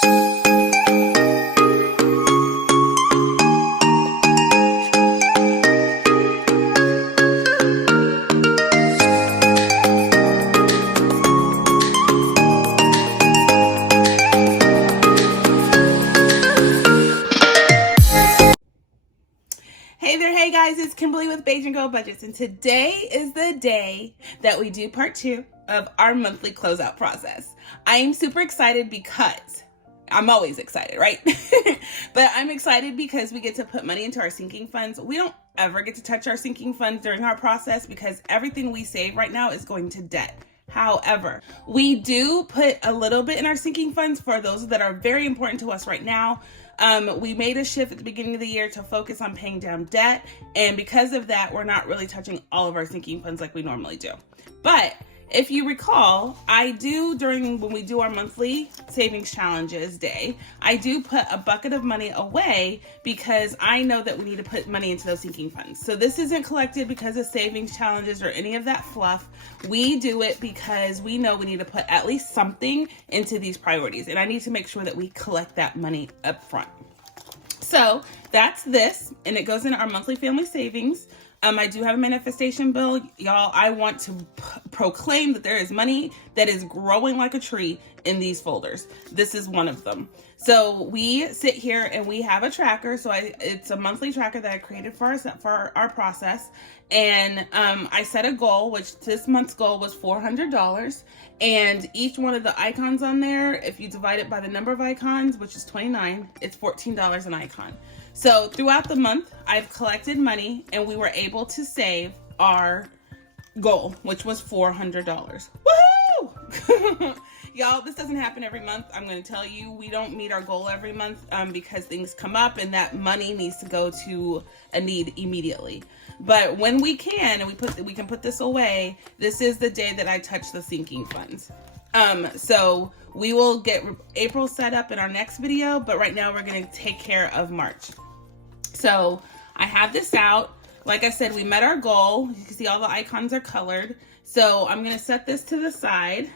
Hey guys, it's Kimberly with Bajan Girl Budgets, and today is the day that we do part 2 of our monthly closeout process. I am super excited because I'm always excited, right? But I'm excited because we get to put money into our sinking funds. We don't ever get to touch our sinking funds during our process because everything we save right now is going to debt. However, we do put a little bit in our sinking funds for those that are very important to us right now. We made a shift at the beginning of the year to focus on paying down debt, and because of that, we're not really touching all of our sinking funds like we normally do. But if you recall, I do when we do our monthly savings challenges day, I do put a bucket of money away because I know that we need to put money into those sinking funds. So this isn't collected because of savings challenges or any of that fluff. We do it because we know we need to put at least something into these priorities, and I need to make sure that we collect that money up front. So that's this, and it goes into our monthly family savings. I do have a manifestation bill. Y'all, I want to proclaim that there is money that is growing like a tree in these folders. This is one of them. So we sit here and we have a tracker. So it's a monthly tracker that I created for our process. And I set a goal, which this month's goal was $400. And each one of the icons on there, if you divide it by the number of icons, which is 29, it's $14 an icon. So throughout the month, I've collected money and we were able to save our goal, which was $400. Woohoo! Y'all, this doesn't happen every month. I'm going to tell you, we don't meet our goal every month because things come up and that money needs to go to a need immediately. But when we can, and we can put this away, this is the day that I touch the sinking funds. So we will get April set up in our next video, but right now we're going to take care of March. So I have this out. Like I said, we met our goal. You can see all the icons are colored. So I'm going to set this to the side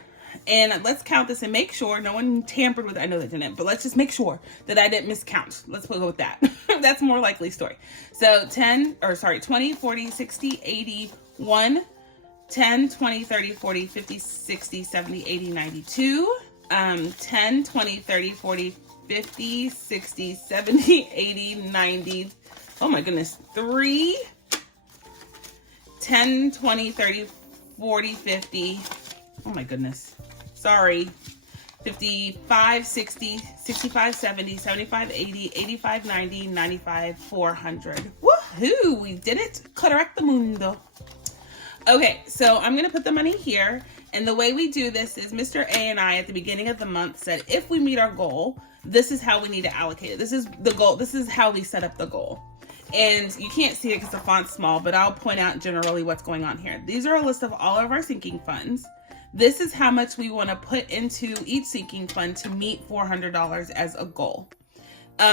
and let's count this and make sure no one tampered with it. I know they didn't, but let's just make sure that I didn't miscount. Let's go with that. That's a more likely story. So 20, 40, 60, 80, 1, 10, 20, 30, 40, 50, 60, 70, 80, 92, 10, 20, 30, 40, 50, 60, 70, 80, 90, oh my goodness, 3, 10, 20, 30, 40, 50, oh my goodness, sorry, 55, 60, 65, 70, 75, 80, 85, 90, 95, 400. Woohoo! We did it. Correcto mundo. Okay, so I'm going to put the money here. And the way we do this is Mr. A and I at the beginning of the month said, if we meet our goal, this is how we need to allocate it. This is the goal. This is how we set up the goal. And you can't see it because the font's small, but I'll point out generally what's going on here. These are a list of all of our sinking funds. This is how much we want to put into each sinking fund to meet $400 as a goal.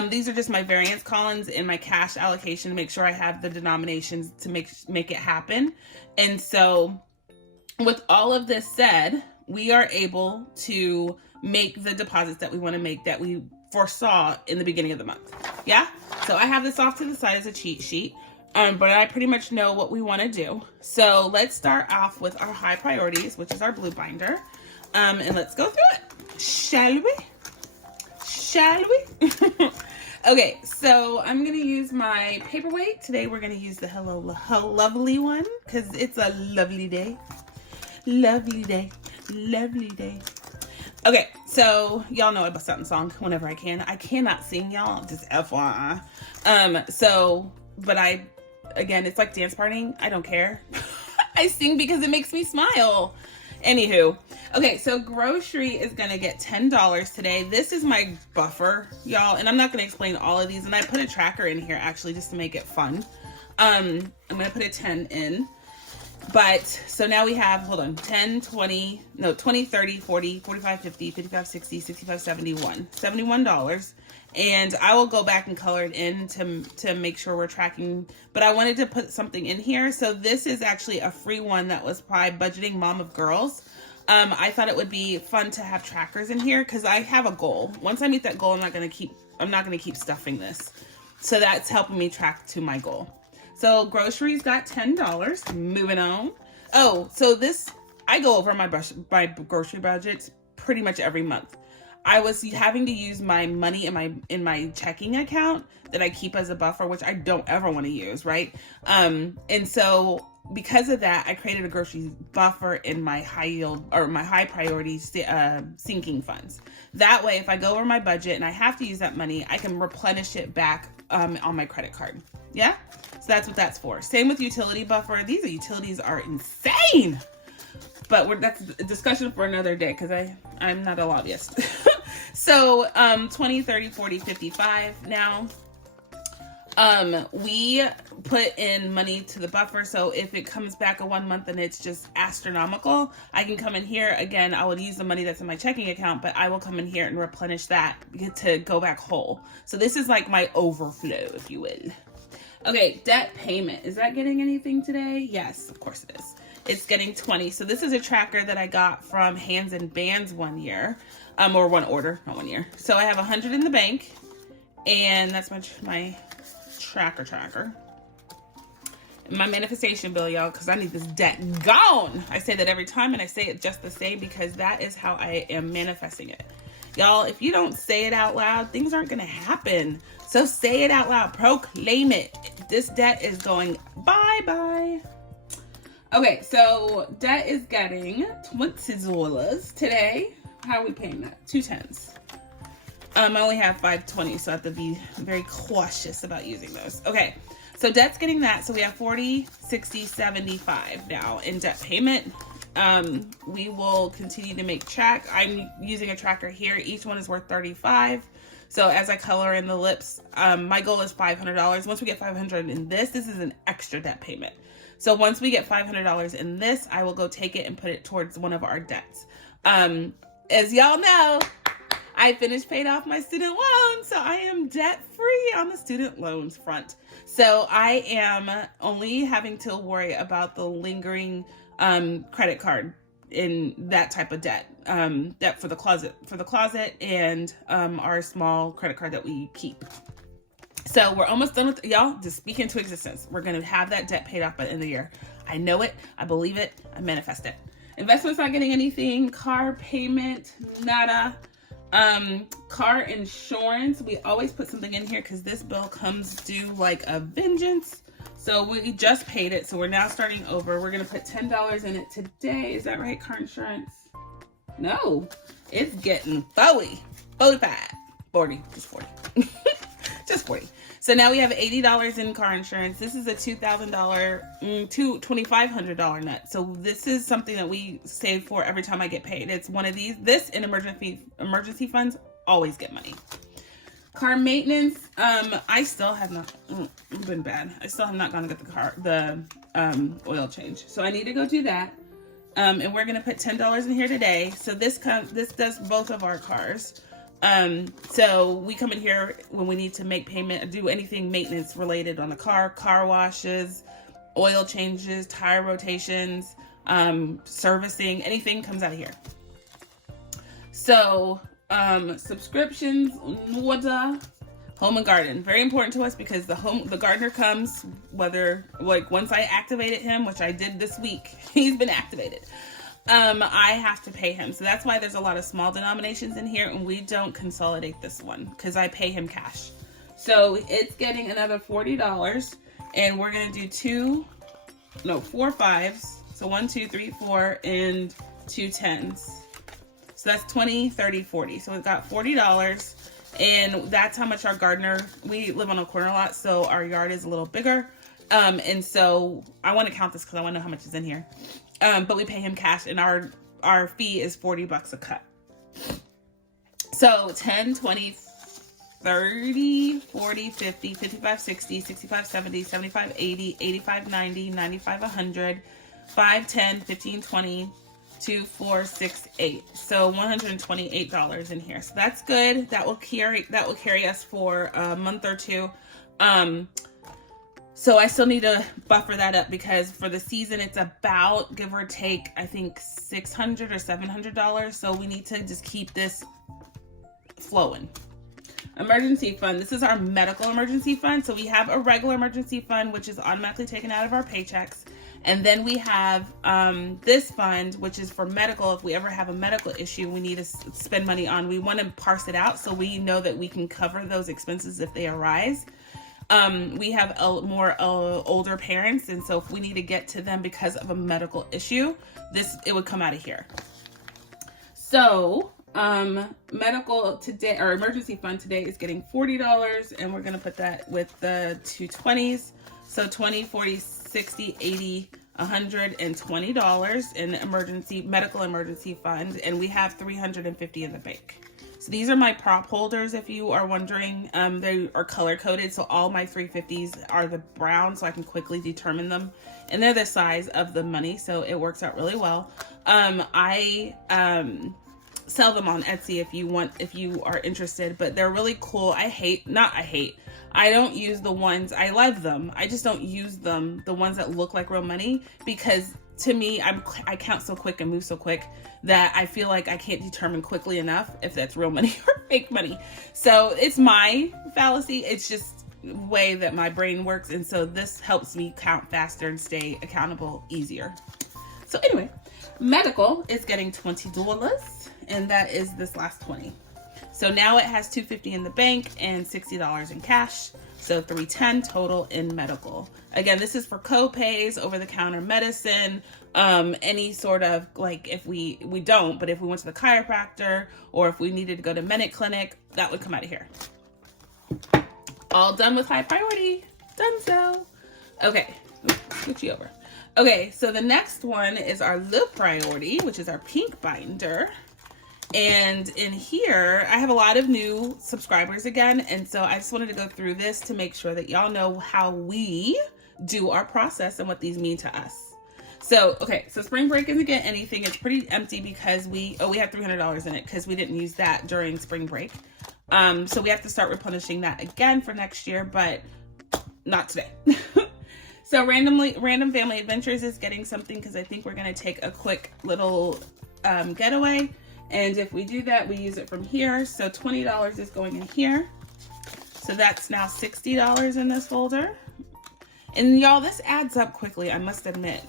These are just my variance columns in my cash allocation to make sure I have the denominations to make it happen. And so with all of this said, we are able to make the deposits that we want to make that we foresaw in the beginning of the month. Yeah? So I have this off to the side as a cheat sheet. But I pretty much know what we want to do. So let's start off with our high priorities, which is our blue binder. And let's go through it. Shall we? Shall we? Okay, so I'm going to use my paperweight. Today we're going to use the Hello Lovely one because it's a lovely day. Lovely day. Lovely day. Okay, so y'all know I bust out in song whenever I can. I cannot sing, y'all, just FYI. But again, it's like dance partying. I don't care. I sing because it makes me smile. Anywho, okay, so grocery is gonna get $10 today. This is my buffer, y'all, and I'm not gonna explain all of these. And I put a tracker in here actually just to make it fun. I'm gonna put a 10 in. But so now we have, hold on, 10, 20, 30, 40, 45, 50, 55, 60, 65, 71. $71. And I will go back and color it in to make sure we're tracking. But I wanted to put something in here. So this is actually a free one that was by Budgeting Mom of Girls. I thought it would be fun to have trackers in here because I have a goal. Once I meet that goal, I'm not gonna keep stuffing this. So that's helping me track to my goal. So groceries got $10. Moving on. Oh, so I go over my grocery budgets pretty much every month. I was having to use my money in my checking account that I keep as a buffer, which I don't ever want to use, right? And so because of that, I created a grocery buffer in my high yield or my high priority sinking funds. That way, if I go over my budget and I have to use that money, I can replenish it back on my credit card. Yeah, so that's what that's for. Same with utility buffer. These utilities are insane. But that's a discussion for another day because I'm not a lobbyist. So 20, 30, 40, 55 now. We put in money to the buffer. So if it comes back a 1 month and it's just astronomical, I can come in here. Again, I will use the money that's in my checking account, but I will come in here and replenish that to go back whole. So this is like my overflow, if you will. Okay, debt payment. Is that getting anything today? Yes, of course it is. It's getting 20. So this is a tracker that I got from Hands and Bands one year, or one order, not 1 year. So I have 100 in the bank, and that's my tracker. And my manifestation bill, y'all, because I need this debt gone. I say that every time, and I say it just the same because that is how I am manifesting it. Y'all, if you don't say it out loud, things aren't going to happen. So say it out loud. Proclaim it. This debt is going bye-bye. Okay, so debt is getting $20 today. How are we paying that? 2 tens. I only have 520, so I have to be very cautious about using those. Okay, so debt's getting that. So we have 40, 60, 75 now in debt payment. We will continue to make track. I'm using a tracker here. Each one is worth 35. So as I color in the lips, my goal is $500. Once we get 500 in this is an extra debt payment. So once we get $500 in this, I will go take it and put it towards one of our debts. As y'all know, I finished paying off my student loan, so I am debt free on the student loans front. So I am only having to worry about the lingering credit card in that type of debt, debt for the closet and our small credit card that we keep. So we're almost done with y'all. Just speak into existence. We're going to have that debt paid off by the end of the year. I know it. I believe it. I manifest it. Investments not getting anything. Car payment, nada. Car insurance. We always put something in here because this bill comes due like a vengeance. So we just paid it. So we're now starting over. We're going to put $10 in it today. Is that right? Car insurance? No, it's getting 45, 40, just 40. Just 40. So now we have $80 in car insurance. This is a $2,000, $2,500 nut. So this is something that we save for every time I get paid. It's one of these. This and emergency funds always get money. Car maintenance. I still have not. It's been bad. I still have not gone to get the oil change. So I need to go do that. And we're gonna put $10 in here today. So this does both of our cars. So we come in here when we need to make payment, do anything maintenance related on the car washes, oil changes, tire rotations, servicing, anything comes out of here. So, subscriptions, water, home and garden, very important to us because the gardener comes, whether like once I activated him, which I did this week, he's been activated. I have to pay him. So that's why there's a lot of small denominations in here and we don't consolidate this one because I pay him cash. So it's getting another $40 and we're going to do 4 fives. So 1, 2, 3, 4 and 2 tens. So that's 20, 30, 40. So we've got $40 and that's how much our gardener, we live on a corner lot. So our yard is a little bigger. And so I want to count this because I want to know how much is in here. But we pay him cash and our fee is $40 a cut. So 10, 20, 30, 40, 50, 55, 60, 65, 70, 75, 80, 85, 90, 95, 100, 5, 10, 15, 20, 2, 4, 6, 8. So $128 in here. So that's good. That will carry us for a month or two. So I still need to buffer that up because for the season, it's about, give or take, I think $600 or $700. So we need to just keep this flowing. Emergency fund. This is our medical emergency fund. So we have a regular emergency fund, which is automatically taken out of our paychecks. And then we have this fund, which is for medical. If we ever have a medical issue we need to spend money on, we want to parse it out so we know that we can cover those expenses if they arise. We have more older parents, and so if we need to get to them because of a medical issue, it would come out of here. So medical today, our emergency fund today is getting $40, and we're going to put that with the 220s. So 20, 40, 60, 80, $120 in medical emergency fund, and we have $350 in the bank. So these are my prop holders, if you are wondering. They are color coded, so all my 350s are the brown, so I can quickly determine them. And they're the size of the money, so it works out really well. I sell them on Etsy if you are interested, but they're really cool. I don't use the ones, I love them. I just don't use them, the ones that look like real money, because to me, I count so quick and move so quick that I feel like I can't determine quickly enough if that's real money or fake money. So it's my fallacy. It's just the way that my brain works. And so this helps me count faster and stay accountable easier. So anyway, medical is getting $20, and that is this last 20. So now it has $250 in the bank and $60 in cash. So $310 total in medical. Again, this is for co-pays, over-the-counter medicine, any sort of, like, if we don't, but if we went to the chiropractor or if we needed to go to Minute Clinic, that would come out of here. All done with high priority. Done so. Okay, switch you over. Okay, so the next one is our low priority, which is our pink binder. And in here, I have a lot of new subscribers again. And so I just wanted to go through this to make sure that y'all know how we do our process and what these mean to us. So, okay, so spring break isn't getting anything. It's pretty empty because we have $300 in it because we didn't use that during spring break. So we have to start replenishing that again for next year, but not today. So Random Family Adventures is getting something because I think we're going to take a quick little getaway. And if we do that, we use it from here. So $20 is going in here. So that's now $60 in this folder. And y'all, this adds up quickly, I must admit.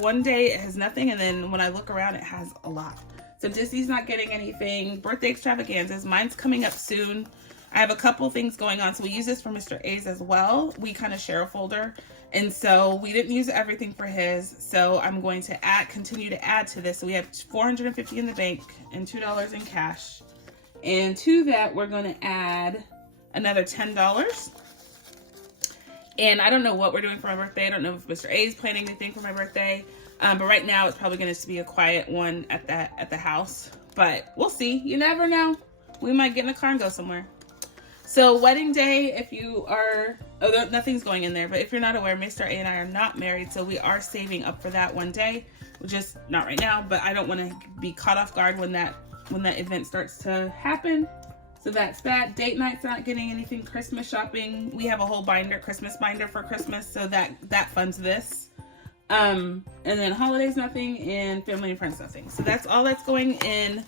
One day it has nothing, and then when I look around, it has a lot. So Disney's not getting anything. Birthday extravaganzas, mine's coming up soon. I have a couple things going on. So we use this for Mr. A's as well. We kind of share a folder. And so we didn't use everything for his. So I'm going to continue to add to this. So we have $450 in the bank and $2 in cash. And to that, we're going to add another $10. And I don't know what we're doing for my birthday. I don't know if Mr. A is planning anything for my birthday. But right now it's probably going to be a quiet one at the house. But we'll see. You never know. We might get in a car and go somewhere. So wedding day, if you are, nothing's going in there, but if you're not aware, Mr. A and I are not married, so we are saving up for that one day, just not right now, but I don't want to be caught off guard when that event starts to happen. So that's that. Date night's not getting anything. Christmas shopping, we have a whole binder, Christmas binder for Christmas, so that funds this. And then holidays, nothing, and family and friends, nothing. So that's all that's going in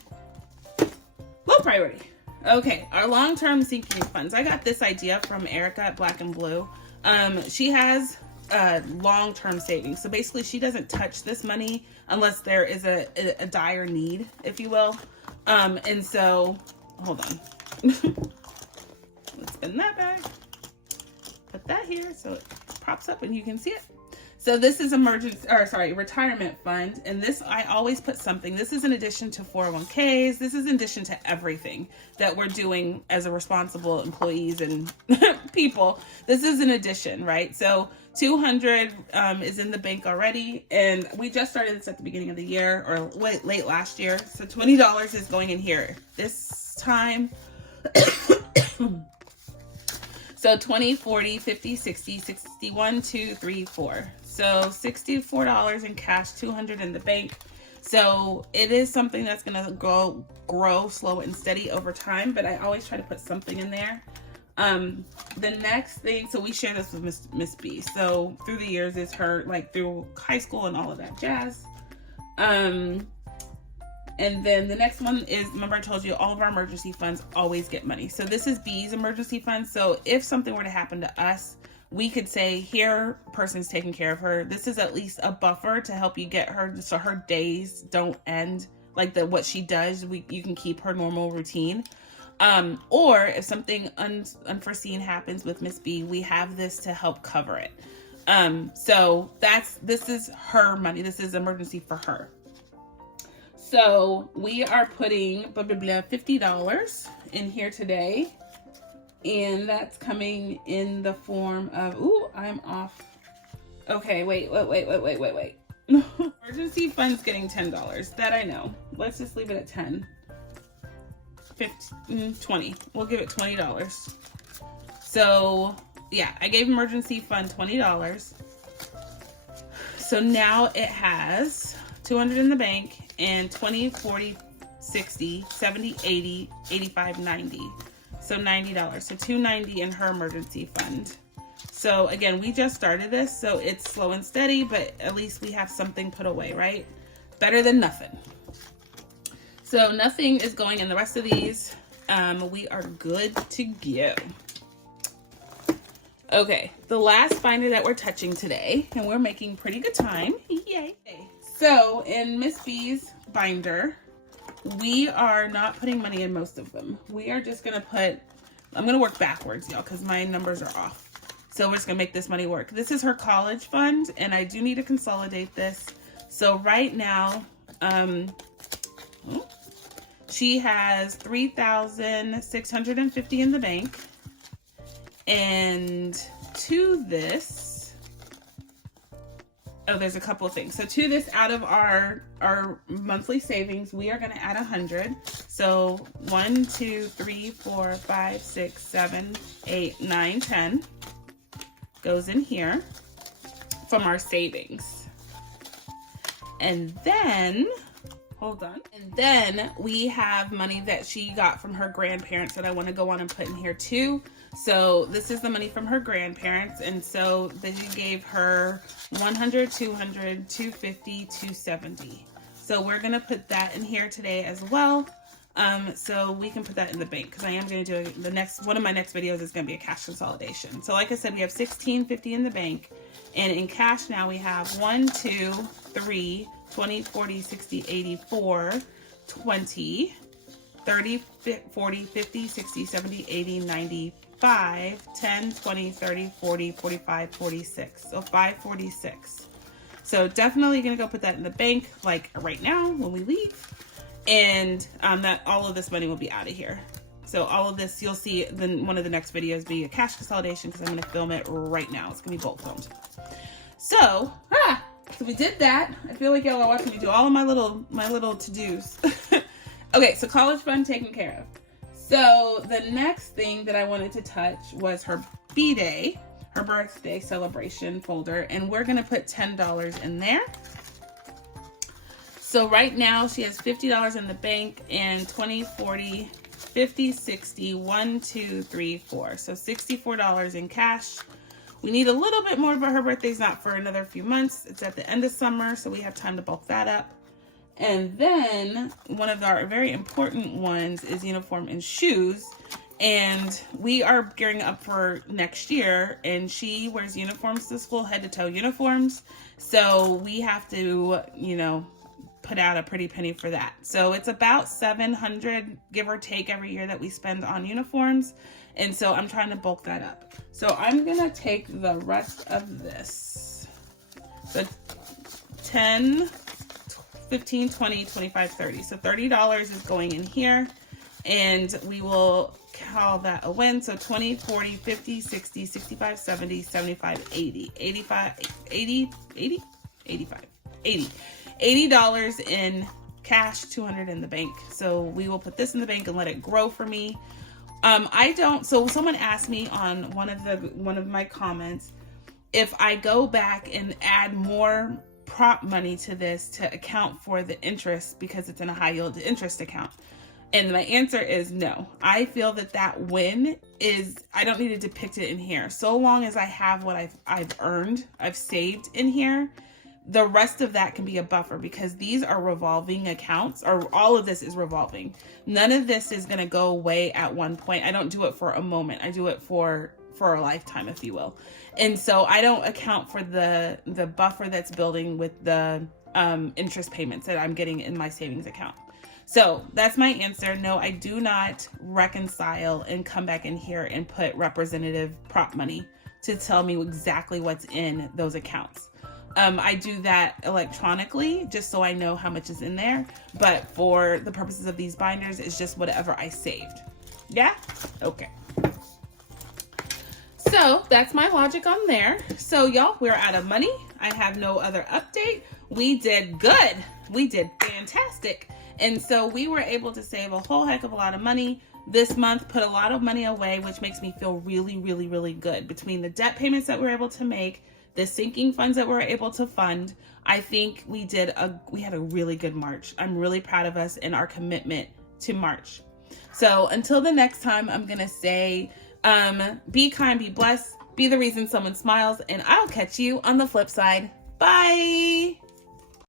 low priority. Okay, our long-term sinking funds. I got this idea from Erica at Black and Blue. She has long-term savings. So basically, she doesn't touch this money unless there is a dire need, if you will. And so, hold on. Let's spin that back. Put that here so it pops up and you can see it. So this is retirement fund. And this, I always put something. This is in addition to 401ks. This is in addition to everything that we're doing as a responsible employees and people. This is an addition, right? So 200 is in the bank already. And we just started this at the beginning of the year or late last year. So $20 is going in here this time. So 20, 40, 50, 60, 61, 2, 3, 4. So $64 in cash, 200 in the bank. So it is something that's going to grow slow and steady over time, but I always try to put something in there. The next thing, so we share this with Miss B. So through the years, it's her, like through high school and all of that jazz. And then the next one is, remember I told you all of our emergency funds always get money. So this is B's emergency fund. So if something were to happen to us, we could say, here, person's taking care of her. This is at least a buffer to help you get her, so her days don't end like what she does. You can keep her normal routine. Or if something unforeseen happens with Miss B, we have this to help cover it. So this is her money. This is emergency for her. So we are putting $50 in here today. And that's coming in the form of, ooh, I'm off. Okay, wait. Emergency fund's getting $10. That I know. Let's just leave it at 10. 15, 20. We'll give it $20. So yeah, I gave emergency fund $20. So now it has 200 in the bank and 20, 40, 60, 70, 80, 85, 90. So $90. So $290 in her emergency fund. So again, we just started this, so it's slow and steady, but at least we have something put away, right? Better than nothing. So nothing is going in the rest of these. We are good to go. Okay, the last binder that we're touching today, and we're making pretty good time. Yay. So in Miss B's binder, we are not putting money in most of them. We are just gonna I'm gonna work backwards, y'all, because my numbers are off. So we're just gonna make this money work. This is her college fund, and I do need to consolidate this. So right now, she has $3,650 in the bank. And to this, oh, there's a couple of things. So to this, out of our monthly savings, we are going to add 100. So 1, 2, 3, 4, 5, 6, 7, 8, 9, 10 goes in here from our savings. And then, hold on. And then we have money that she got from her grandparents that I want to go on and put in here too. So this is the money from her grandparents. And so they gave her 100, 200, 250, 270. So we're going to put that in here today as well. So we can put that in the bank, because I am going to do one of my next videos is going to be a cash consolidation. So like I said, we have $16.50 in the bank, and in cash now we have 1, 2, 3, 20, 40, 60, 80, 4, 20, 30, 40, 50, 60, 70, 80, 95, 10, 20, 30, 40, 45, 46. So 546. So definitely going to go put that in the bank like right now when we leave. And that all of this money will be out of here. So all of this, you'll see then one of the next videos be a cash consolidation, because I'm going to film it right now. It's going to be bulk filmed. So we did that. I feel like y'all are watching me do all of my little to-dos. Okay, so college fund taken care of. So the next thing that I wanted to touch was her B-Day, her birthday celebration folder, and we're gonna put $10 in there. So right now she has $50 in the bank and 20, 40, 50, 60, 1, 2, 3, 4. So $64 in cash. We need a little bit more, but her birthday's not for another few months. It's at the end of summer, so we have time to bulk that up. And then one of our very important ones is uniform and shoes. And we are gearing up for next year, and she wears uniforms to school, head to toe uniforms. So we have to, put out a pretty penny for that. So it's about $700, give or take, every year that we spend on uniforms. And so I'm trying to bulk that up. So I'm going to take the rest of this. So 10, 15, 20, 25, 30. So $30 is going in here, and we will call that a win. So 20, 40, 50, 60, 65, 70, 75, 80, 85, 80, 80, 85, 80. $80 in cash, 200 in the bank. So we will put this in the bank and let it grow for me. So someone asked me on one of my comments if I go back and add more prop money to this to account for the interest, because it's in a high yield interest account. And my answer is no. I feel that that win is, I don't need to depict it in here. So long as I have what I've earned, I've saved in here, the rest of that can be a buffer, because these are revolving accounts, or all of this is revolving. None of this is going to go away at one point. I don't do it for a moment. I do it for a lifetime, if you will. And so I don't account for the buffer that's building with the interest payments that I'm getting in my savings account. So that's my answer. No, I do not reconcile and come back in here and put representative prop money to tell me exactly what's in those accounts. I do that electronically just so I know how much is in there. But for the purposes of these binders, it's just whatever I saved. Yeah? Okay. So that's my logic on there. So y'all, we're out of money. I have no other update. We did good. We did fantastic. And so we were able to save a whole heck of a lot of money this month, put a lot of money away, which makes me feel really, really, really good. Between the debt payments that we're able to make, the sinking funds that we're able to fund, I think we had a really good March. I'm really proud of us and our commitment to March. So until the next time, I'm going to say, be kind, be blessed, be the reason someone smiles, and I'll catch you on the flip side. Bye.